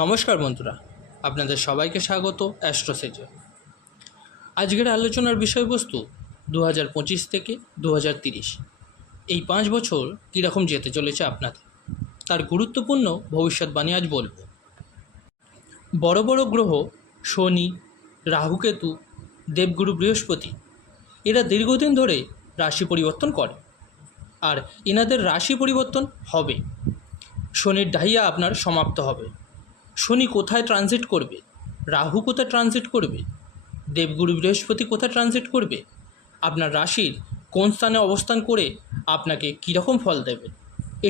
নমস্কার বন্ধুরা, আপনাদের সবাইকে স্বাগত অ্যাস্ট্রোসেজে। আজকের আলোচনার বিষয়বস্তু 2025 থেকে 2030 এই 5 বছর কীরকম যেতে চলেছে আপনাদের, তার গুরুত্বপূর্ণ ভবিষ্যৎবাণী আজ বলব। বড় বড় গ্রহ শনি, রাহুকেতু, দেবগুরু বৃহস্পতি এরা দীর্ঘদিন ধরে রাশি পরিবর্তন করে, আর এনাদের রাশি পরিবর্তন হবে। শনির ঢাইয়া আপনার সমাপ্ত হবে। শনি কোথায় ট্রানজিট করবে, রাহু কোথায় ট্রানজিট করবে, দেবগুরু বৃহস্পতি কোথায় ট্রানজিট করবে, আপনার রাশির কোন স্থানে অবস্থান করে আপনাকে কীরকম ফল দেবে,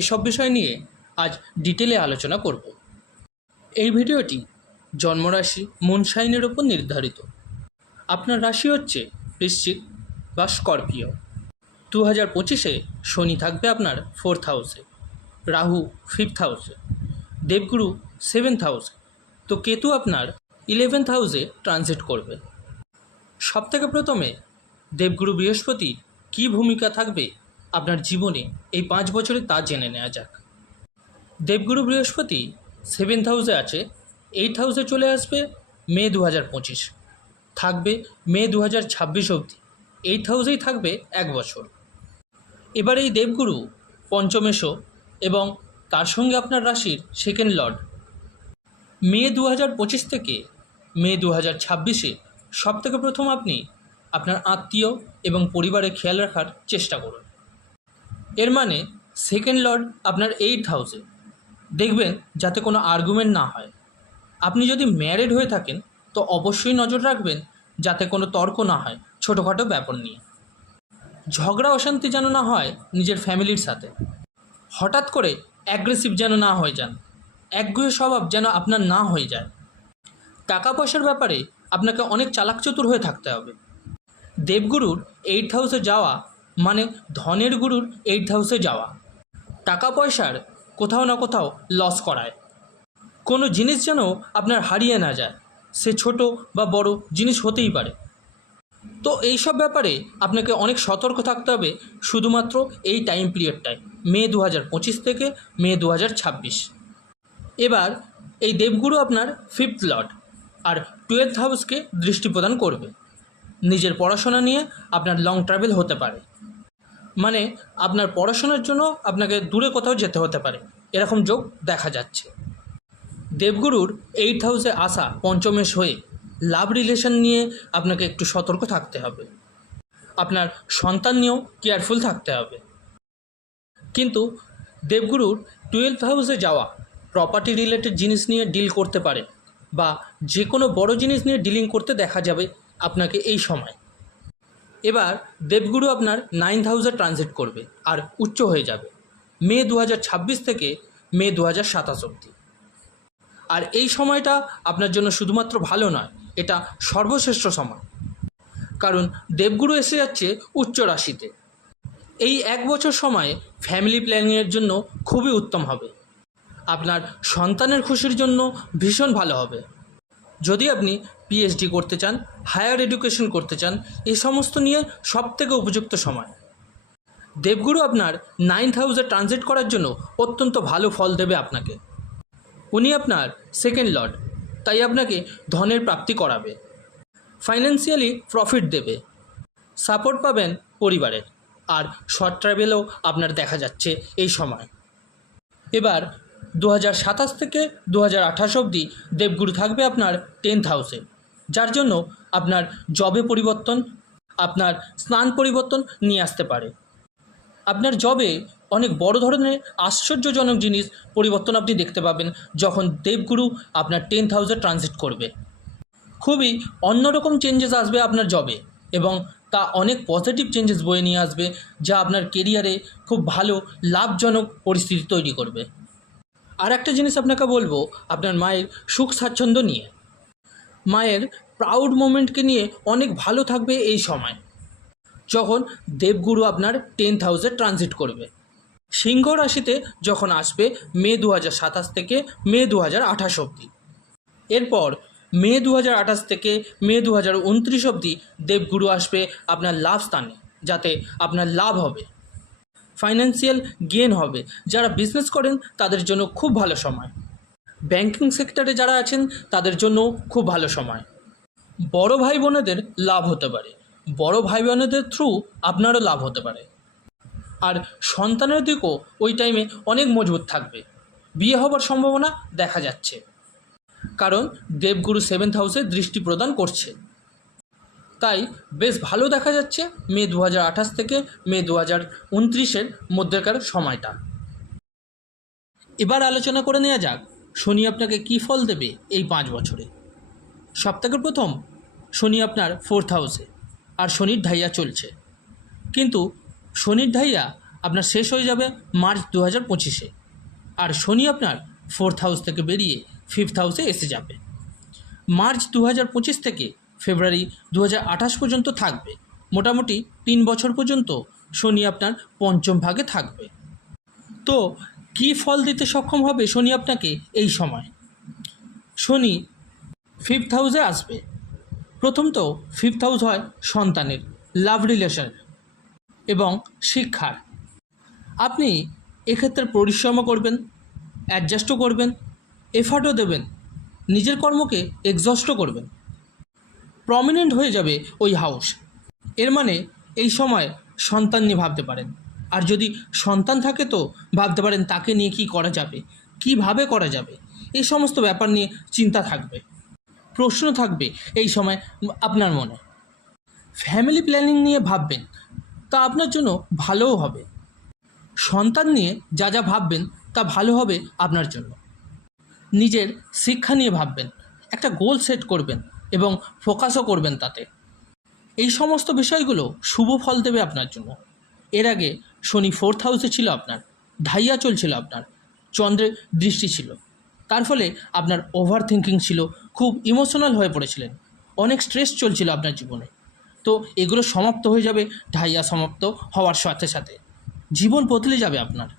এসব বিষয় নিয়ে আজ ডিটেলে আলোচনা করব। এই ভিডিওটি জন্মরাশি মুন সাইনের ওপর নির্ধারিত। আপনার রাশি হচ্ছে বৃশ্চিক বা স্করপিও। 2025-এ শনি থাকবে আপনার 4th হাউসে, রাহু 5th হাউসে, দেবগুরু 7th হাউসে, তো কেতু আপনার 11th হাউসে ট্রানজিট করবে। সবথেকে প্রথমে দেবগুরু বৃহস্পতি কী ভূমিকা থাকবে আপনার জীবনে এই 5 বছরে তা জেনে নেওয়া যাক। দেবগুরু বৃহস্পতি 7th হাউসে আছে, 8th হাউসে চলে আসবে মে 2025, থাকবে মে 2026 অবধি। 8th হাউসেই থাকবে 1 বছর। এবার এই দেবগুরু পঞ্চমেশো এবং তার সঙ্গে আপনার রাশির সেকেন্ড লর্ড। মে 2025 থেকে মে 2026-এ সবথেকে প্রথম আপনি আপনার আত্মীয় এবং পরিবারের খেয়াল রাখার চেষ্টা করুন। এর মানে সেকেন্ড লর্ড আপনার 8th হাউসে, দেখবেন যাতে কোনো আর্গুমেন্ট না হয়। আপনি যদি ম্যারিড হয়ে থাকেন তো অবশ্যই নজর রাখবেন যাতে কোনো তর্ক না হয় ছোটোখাটো ব্যাপার নিয়ে। ঝগড়া অশান্তি যেন না হয় নিজের ফ্যামিলির সাথে। হঠাৎ করে অ্যাগ্রেসিভ যেন না হয়ে যান, একগুঁয়ে স্বভাব যেন আপনার না হয়ে যায়। টাকা পয়সার ব্যাপারে আপনাকে অনেক চালাকচতুর হয়ে থাকতে হবে। দেবগুরুর 8th হাউসে যাওয়া মানে ধনের গুরুর 8th হাউসে যাওয়া। টাকা পয়সার কোথাও না কোথাও লস করায়। কোনো জিনিস যেন আপনার হারিয়ে না যায়, সে ছোট বা বড় জিনিস হতেই পারে। তো এইসব ব্যাপারে আপনাকে অনেক সতর্ক থাকতে হবে শুধুমাত্র এই টাইম পিরিয়ডটায়, মে 2025 থেকে মে 2026। এবার এই দেবগুরু আপনার 5th লর্ড আর 12th হাউসকে দৃষ্টি প্রদান করবে। নিজের পড়াশোনা নিয়ে আপনার লং ট্রাভেল হতে পারে, মানে আপনার পড়াশোনার জন্য আপনাকে দূরে কোথাও যেতে হতে পারে, এরকম যোগ দেখা যাচ্ছে। দেবগুরুর 8th হাউসে আসা পঞ্চমেশ হয়ে লাভ রিলেশন নিয়ে আপনাকে একটু সতর্ক থাকতে হবে। আপনার সন্তান নিয়েও কেয়ারফুল থাকতে হবে। কিন্তু দেবগুরুর 12th হাউসে যাওয়া প্রপার্টি রিলেটেড জিনিস নিয়ে ডিল করতে পারে, বা যে কোনো বড় জিনিস নিয়ে ডিলিং করতে দেখা যাবে আপনাকে এই সময়। এবার দেবগুরু আপনার 9th হাউসে ট্রানজিট করবে আর উচ্চ হয়ে যাবে মে 2026 থেকে মে 2027 অবধি। আর এই সময়টা আপনার জন্য শুধুমাত্র ভালো নয়, এটা সর্বশ্রেষ্ঠ সময়, কারণ দেবগুরু এসে যাচ্ছে উচ্চ রাশিতে। এই 1 বছর সময়ে ফ্যামিলি প্ল্যানিংয়ের জন্য খুবই উত্তম হবে। আপনার সন্তানের খুশির জন্য ভীষণ ভালো হবে। যদি আপনি পিএইচডি করতে চান, হায়ার এডুকেশন করতে চান, এই সমস্ত নিয়ে সবথেকে উপযুক্ত সময়। দেবগুরু আপনার 9th হাউসে ট্রানজিট করার জন্য অত্যন্ত ভালো ফল দেবে আপনাকে। উনি আপনার সেকেন্ড লর্ড, তাই আপনাকে ধনের প্রাপ্তি করাবে, ফাইন্যান্সিয়ালি প্রফিট দেবে, সাপোর্ট পাবেন পরিবারের, আর শর্ট ট্রাভেলও আপনার দেখা যাচ্ছে এই সময়। এবার 2027 থেকে 2028 অবধি দেবগুরু থাকবে আপনার 10th হাউসে, যার জন্য আপনার জবে পরিবর্তন, আপনার স্নান পরিবর্তন নিয়ে আসতে পারে। আপনার জবে অনেক বড় ধরনের আশ্চর্যজনক জিনিস পরিবর্তন আপনি দেখতে পাবেন যখন দেবগুরু আপনার 10th হাউসে ট্রানজিট করবে। খুবই অন্যরকম চেঞ্জেস আসবে আপনার জবে, এবং তা অনেক পজিটিভ চেঞ্জেস বয়ে নিয়ে আসবে, যা আপনার কেরিয়ারে খুব ভালো লাভজনক পরিস্থিতি তৈরি করবে। আর একটা জিনিস আপনাকে বলবো, আপনার মায়ের সুখ স্বাচ্ছন্দ্য নিয়ে, মায়ের প্রাউড মোমেন্টকে নিয়ে অনেক ভালো থাকবে এই সময় যখন দেবগুরু আপনার 10th হাউসে ট্রানজিট করবে। সিংহ রাশিতে যখন আসবে মে 2027 থেকে মে 2028 অবধি। এরপর মে 2028 থেকে মে 2029 অবধি দেবগুরু আসবে আপনার লাভ স্থানে, যাতে আপনার লাভ হবে, ফাইন্যান্সিয়াল গেন হবে। যারা বিজনেস করেন তাদের জন্য খুব ভালো সময়। ব্যাংকিং সেক্টরে যারা আছেন তাদের জন্য খুব ভালো সময়। বড় ভাই বোনেদের লাভ হতে পারে, বড় ভাই বোনেদের থ্রু আপনারও লাভ হতে পারে। আর সন্তানের দিকও ওই টাইমে অনেক মজবুত থাকবে, বিয়ে হবার সম্ভাবনা দেখা যাচ্ছে, কারণ দেবগুরু 7th হাউসে দৃষ্টি প্রদান করছে। তাই বেশ ভালো দেখা যাচ্ছে মে 2028 থেকে মে 2029-এর মধ্যেকার সময়টা। এবার আলোচনা করে নেওয়া যাক শনি আপনাকে কী ফল দেবে এই 5 বছরে। সবথেকে প্রথম, শনি আপনার 4th হাউসে, আর শনির ঢাইয়া চলছে, কিন্তু শনির ঢাইয়া আপনার শেষ হয়ে যাবে মার্চ 2025-এ, আর শনি আপনার 4th হাউস থেকে বেরিয়ে 5th হাউসে এসে যাবে। মার্চ 2025 থেকে ফেব্রুয়ারি 2028 পর্যন্ত থাকবে। মোটামুটি 3 বছর পর্যন্ত শনি আপনার পঞ্চম ভাগে থাকবে। তো কী ফল দিতে সক্ষম হবে শনি আপনাকে এই সময়? শনি 5th হাউসে আসবে। প্রথম তো 5th হাউস হয় সন্তানের, লাভ রিলেশন এবং শিক্ষার। আপনি এক্ষেত্রে পরিশ্রমও করবেন, অ্যাডজাস্টও করবেন, এফার্টও দেবেন, নিজের কর্মকে এক্সস্টও করবেন। প্রমিনেন্ট হয়ে যাবে ওই হাউস। এর মানে এই সময় সন্তান নিয়ে ভাবতে পারেন, আর যদি সন্তান থাকে তো ভাবতে পারেন তাকে নিয়ে কী করা যাবে, কিভাবে করা যাবে, এই সমস্ত ব্যাপার নিয়ে চিন্তা থাকবে, প্রশ্ন থাকবে এই সময় আপনার মনে। ফ্যামিলি প্ল্যানিং নিয়ে ভাববেন, তা আপনার জন্য ভালোও হবে। সন্তান নিয়ে যা যা ভাববেন তা ভালো হবে আপনার জন্য। নিজের শিক্ষা নিয়ে ভাববেন, একটা গোল সেট করবেন এবং ফোকাসও করবেন তাতে। এই সমস্ত বিষয়গুলো শুভ ফল দেবে আপনার জন্য। এর আগে শনি 4th হাউসে ছিল আপনার, ঢাইয়া চলছিল আপনার, চন্দ্রের দৃষ্টি ছিল, তার ফলে আপনার ওভার থিঙ্কিং ছিল, খুব ইমোশনাল হয়ে পড়েছিলেন, অনেক স্ট্রেস চলছিল আপনার জীবনে। তো এগুলো সমাপ্ত হয়ে যাবে ঢাইয়া সমাপ্ত হওয়ার সাথে সাথে। জীবন বদলে যাবে আপনার।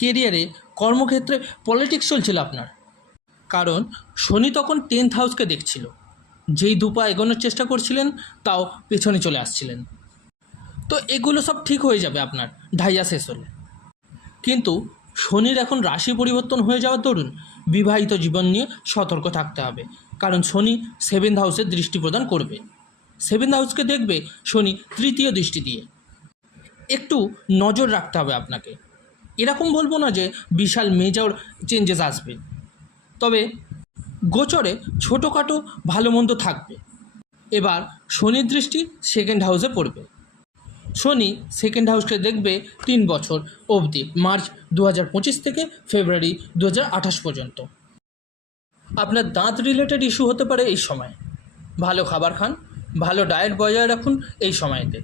কেরিয়ারে, কর্মক্ষেত্রে, পলিটিক্স চলছিল আপনার, কারণ শনি তখন 10th হাউসকে দেখছিল। যেই দুপা এগোনোর চেষ্টা করছিলেন তাও পেছনে চলে আসছিলেন। তো এগুলো সব ঠিক হয়ে যাবে আপনার ঢাইয়া শেষ হলে। কিন্তু শনির এখন রাশি পরিবর্তন হয়ে যাওয়ার দরুন বিবাহিত জীবন নিয়ে সতর্ক থাকতে হবে, কারণ শনি 7th হাউসে দৃষ্টি প্রদান করবে। 7th হাউসকে দেখবে শনি তৃতীয় দৃষ্টি দিয়ে। একটু নজর রাখতে হবে আপনাকে। এরকম বলবো না যে বিশাল মেজর চেঞ্জেস আসবে, তবে গোচরে ছোটোখাটো ভালো মন্দ থাকবে। এবার শনির দৃষ্টি 2nd হাউসে পড়বে। শনি 2nd হাউসকে দেখবে 3 বছর অবধি, মার্চ 2025 থেকে ফেব্রুয়ারি 2028 পর্যন্ত। আপনার দাঁত রিলেটেড ইস্যু হতে পারে এই সময়। ভালো খাবার খান, ভালো ডায়েট বজায় রাখুন এই সময়তে।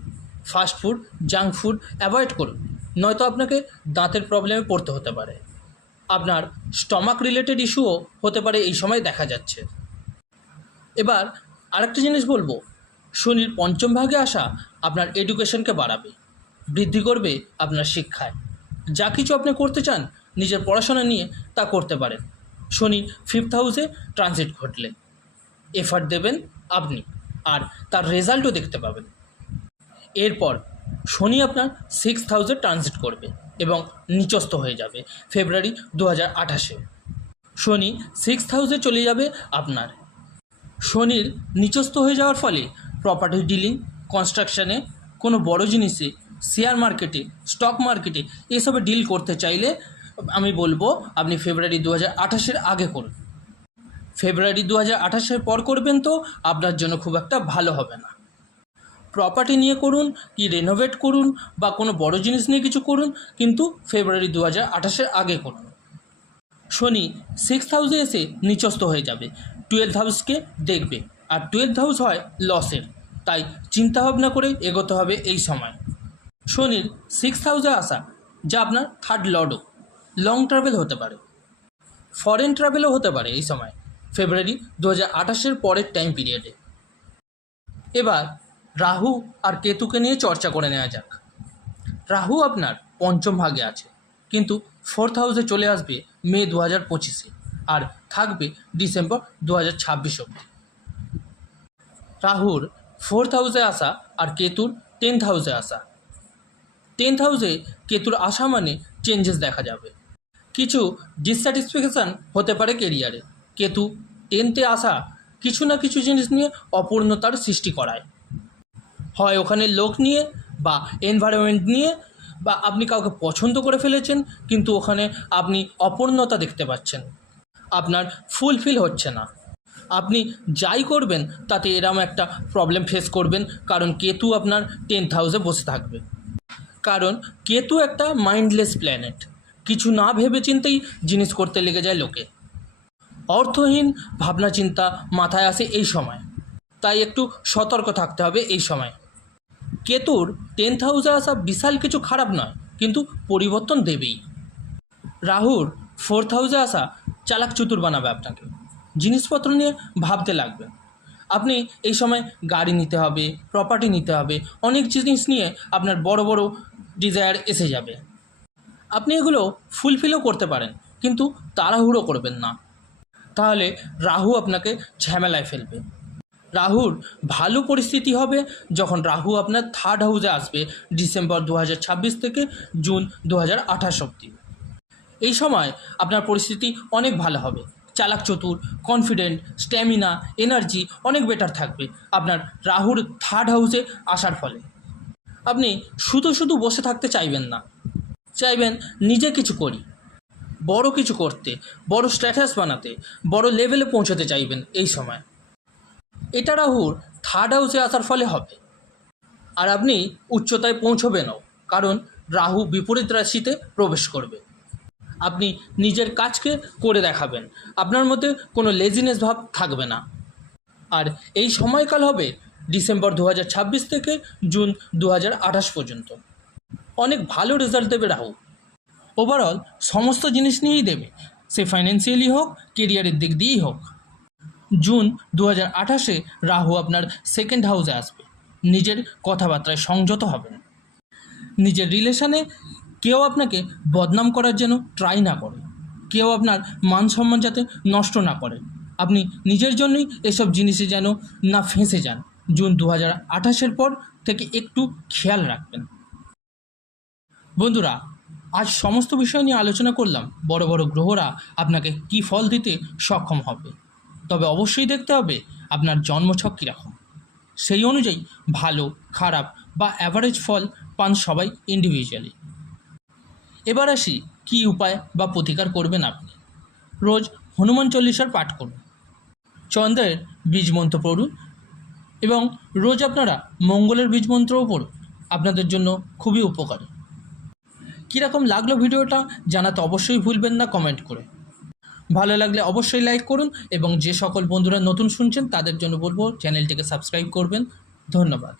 Fast food, junk food avoid করুন, নয়তো আপনাকে দাঁতের প্রবলেমে পড়তে হতে পারে। আপনার স্টমাক রিলেটেড ইস্যুও হতে পারে এই সময় দেখা যাচ্ছে। এবার আরেকটা জিনিস বলবো, শনির পঞ্চম ভাগে আসা আপনার এডুকেশনকে বাড়াবে, বৃদ্ধি করবে আপনার শিক্ষায়। যা কিছু আপনি করতে চান নিজের পড়াশোনা নিয়ে তা করতে পারেন। শনি 5th হাউসে ট্রানজিট ঘটলে এফার্ট দেবেন আপনি, আর তার রেজাল্টও দেখতে পাবেন। এরপর শনি আপনার 6th হাউসে ট্রানজিট করবে এবং নিচস্থ হয়ে যাবে ফেব্রুয়ারি 2028-এ। শনি 6th হাউসে চলে যাবে আপনার। শনির নিচস্থ হয়ে যাওয়ার ফলে প্রপার্টি ডিলিং, কনস্ট্রাকশানে, কোনো বড় জিনিসে, শেয়ার মার্কেটে, স্টক মার্কেটে এসবে ডিল করতে চাইলে আমি বলবো আপনি ফেব্রুয়ারি 2028-এর আগে করুন। ফেব্রুয়ারি 2028-এর পর করবেন তো আপনার জন্য খুব একটা ভালো হবে না। প্রপার্টি নিয়ে করুন কি রেনোভেট করুন বা কোনো বড় জিনিস নিয়ে কিছু করুন, কিন্তু ফেব্রুয়ারি 2028-এর আগে করুন। শনি 6th হাউসে এসে নিচস্থ হয়ে যাবে, 12th হাউসকে দেখবে, আর 12th হাউস হয় লসের, তাই চিন্তাভাবনা করে এগোতে হবে এই সময়। শনির 6th হাউসে আসা যা আপনার 3rd লর্ডও, লং ট্রাভেল হতে পারে, ফরেন ট্রাভেলও হতে পারে এই সময়, ফেব্রুয়ারি 2028-এর পরের টাইম পিরিয়ডে। এবার রাহু আর কেতুকে নিয়ে চর্চা করে নেওয়া যাক। রাহু আপনার পঞ্চম ভাগে আছে, কিন্তু 4th হাউসে চলে আসবে মে 2025-এ, আর থাকবে ডিসেম্বর 2026 অবধি। রাহুর 4th হাউসে আসা আর কেতুর 10th হাউসে আসা। 10th হাউসে কেতুর আসা মানে চেঞ্জেস দেখা যাবে। কিছু ডিসস্যাটিসফ্যাকশান হতে পারে কেরিয়ারে। কেতু 10তে আসা কিছু না কিছু জিনিস নিয়ে অপূর্ণতার সৃষ্টি করায়, হয় ওখানে লোক নিয়ে বা এনভায়রনমেন্ট নিয়ে, বা আপনি কাউকে পছন্দ করে ফেলেছেন কিন্তু ওখানে আপনি অপূর্ণতা দেখতে পাচ্ছেন, আপনার ফুলফিল হচ্ছে না। আপনি যাই করবেন তাতে এরম একটা প্রবলেম ফেস করবেন, কারণ কেতু আপনার 10th হাউসে বসে থাকবে। কারণ কেতু একটা মাইন্ডলেস প্ল্যানেট, কিছু না ভেবে চিন্তেই জিনিস করতে লেগে যায় লোকে। অর্থহীন ভাবনা চিন্তা মাথায় আসে এই সময়, তাই একটু সতর্ক থাকতে হবে এই সময়। কেতুর 10th হাউসে আসা বিশাল কিছু খারাপ নয়, কিন্তু পরিবর্তন দেবেই। রাহুর 4th হাউসে আসা চালাক চতুর বানাবে আপনাকে, জিনিসপত্র নিয়ে ভাবতে লাগবে। আপনি এই সময় গাড়ি নিতে হবে, প্রপার্টি নিতে হবে, অনেক জিনিস নিয়ে আপনার বড় বড় ডিজায়ার এসে যাবে। আপনি এগুলো ফুলফিলও করতে পারেন, কিন্তু তাড়াহুড়ো করবেন না, তাহলে রাহু আপনাকে ঝামেলায় ফেলবে। রাহুর ভালো পরিস্থিতি হবে যখন রাহু আপনার 3rd হাউসে আসবে ডিসেম্বর 2026 থেকে জুন 2028 অবধি। এই সময় আপনার পরিস্থিতি অনেক ভালো হবে, চালাক চতুর, কনফিডেন্ট, স্ট্যামিনা, এনার্জি অনেক বেটার থাকবে আপনার রাহুর 3rd হাউসে আসার ফলে। আপনি শুধু শুধু বসে থাকতে চাইবেন না, চাইবেন নিজে কিছু করি, বড় কিছু করতে, বড় স্ট্যাটাস বানাতে, বড় লেভেলে পৌঁছতে চাইবেন এই সময়। এটা রাহুর 3rd হাউসে আসার ফলে হবে। আর আপনি উচ্চতায় পৌঁছবেনও, কারণ রাহু বিপরীত রাশিতে প্রবেশ করবে। আপনি নিজের কাজকে করে দেখাবেন, আপনার মধ্যে কোনো লেজিনেস ভাব থাকবে না। আর এই সময়কাল হবে ডিসেম্বর 2026 থেকে জুন 2028 পর্যন্ত। অনেক ভালো রেজাল্ট দেবে রাহু, ওভারঅল সমস্ত জিনিস নিয়েই দেবে, সে ফাইন্যান্সিয়ালি হোক, কেরিয়ারের দিক দিয়েই হোক। জুন 2028-এ রাহু আপনার 2nd হাউসে আসবে। নিজের কথাবার্তায় সংযত হবেন, নিজের রিলেশানে কেউ আপনাকে বদনাম করার যেন ট্রাই না করে, কেউ আপনার মান সম্মান যাতে নষ্ট না করে, আপনি নিজের জন্যই এসব জিনিসে যেন না ফেঁসে যান। জুন 2028-এর পর থেকে একটু খেয়াল রাখবেন। বন্ধুরা, আজ সমস্ত বিষয় নিয়ে আলোচনা করলাম, বড় বড় গ্রহরা আপনাকে কী ফল দিতে সক্ষম হবে। তবে অবশ্যই দেখতে হবে আপনার জন্মছক কীরকম, সেই অনুযায়ী ভালো, খারাপ বা অ্যাভারেজ ফল পান সবাই ইন্ডিভিজুয়ালি। এবার আসি কী উপায় বা প্রতিকার করবেন আপনি। রোজ হনুমান চল্লিশার পাঠ করুন, চন্দ্রের বীজমন্ত্র পড়ুন এবং রোজ আপনারা মঙ্গলের বীজমন্ত্রও পড়ুন, আপনাদের জন্য খুবই উপকারী। কীরকম লাগলো ভিডিওটা জানাতে অবশ্যই ভুলবেন না কমেন্ট করে। ভালো লাগলে অবশ্যই লাইক করুন এবং যে সকল বন্ধুরা নতুন শুনছেন তাদের জন্য বলবো চ্যানেলটিকে সাবস্ক্রাইব করবেন। ধন্যবাদ।